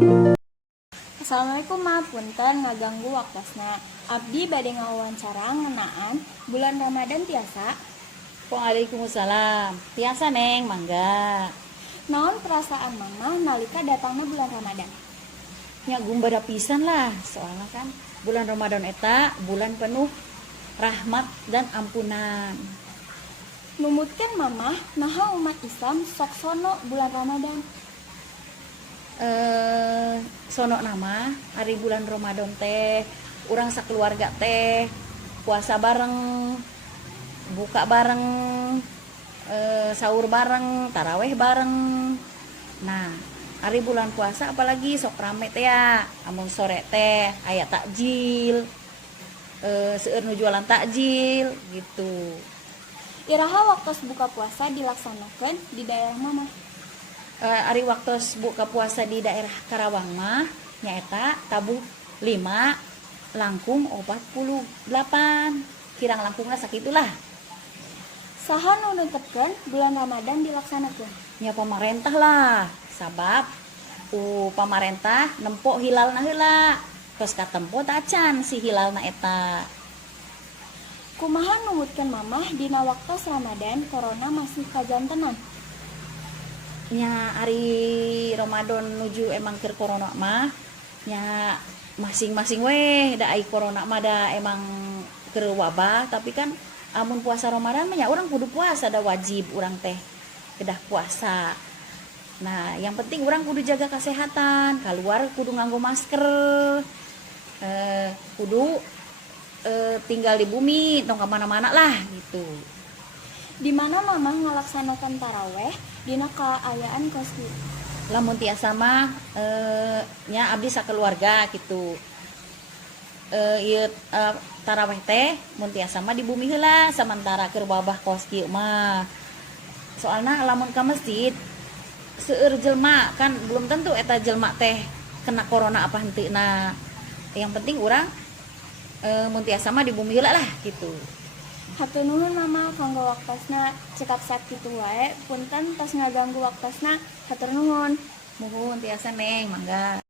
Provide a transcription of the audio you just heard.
Assalamualaikum Ma, punten ngaganggu waktosna. Abdi bade ngawawancara ngenaan bulan Ramadan tiasa. Waalaikumsalam. Tiasa Neng, mangga. Naon perasaan Mama nalika datangna bulan Ramadan? Nya gumbada pisan lah, soalnya kan bulan Ramadan eta bulan penuh rahmat dan ampunan. Numutkeun Mama, naha umat Islam sok sono bulan Ramadan? Sono nama hari bulan Ramadan teh urang sakeluarga teh puasa bareng, buka bareng, sahur bareng, taraweh bareng. Nah, hari bulan puasa apalagi sok rame teh ya, amun sore teh aya takjil, seueur nu jualan takjil gitu. Iraha waktos buka puasa dilaksanakeun di daerah mana? Ari waktos buka puasa di daerah Karawang mah nyaeta tabuh 5 langkung 48 kirang langkungna sakitulah. Saha nu netepkeun bulan Ramadan dilaksanakeun? Nya pamarentah lah, sabab pamarentah nempo hilalna heula, tos katempo teh acan si hilalna eta. Kumaha numutkeun Mamah dina waktos Ramadan corona masih kajantenan? Nya hari Ramadan nuju emang keur corona mah nya masing-masing weh da ai corona mah da emang keur wabah, tapi kan amun puasa Ramadan mah nya urang kudu puasa, da wajib urang teh kedah puasa. Nah, yang penting urang kudu jaga kesehatan, keluar kudu nganggo masker, kudu tinggal di bumi tong kamana-mana lah gitu. Di mana Mamah ngalaksanakan taraweh dina kaayaan kos kieu? Lamun tiasa mah nya abdi sakeluarga gitu. Ieu taraweh teh mun tiasa mah di bumi heula samantara keur wabah kos kieu mah. Soalna lamun ka masjid seueur jelema kan belum tentu eta jelema teh kena corona apa henteuna. Yang penting urang mun tiasa mah di bumi heula lah gitu. Hatur nuhun Mama kanggo waktosna, cekap sakitu wae punten tos ngaganggu waktosna. Hatur nuhun. Muhun tiasa Neng, mangga.